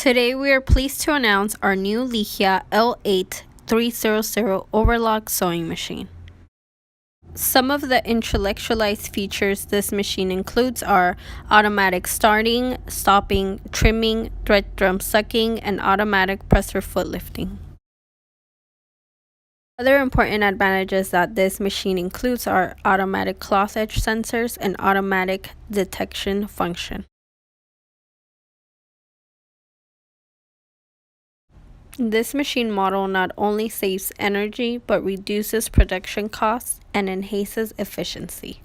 Today we are pleased to announce our new Ligia L-8300 Overlock sewing machine. Some of the intellectualized features this machine includes are automatic starting, stopping, trimming, thread drum sucking, and automatic presser foot lifting. Other important advantages that this machine includes are automatic cloth edge sensors and automatic detection function. This machine model not only saves energy but reduces production costs and enhances efficiency.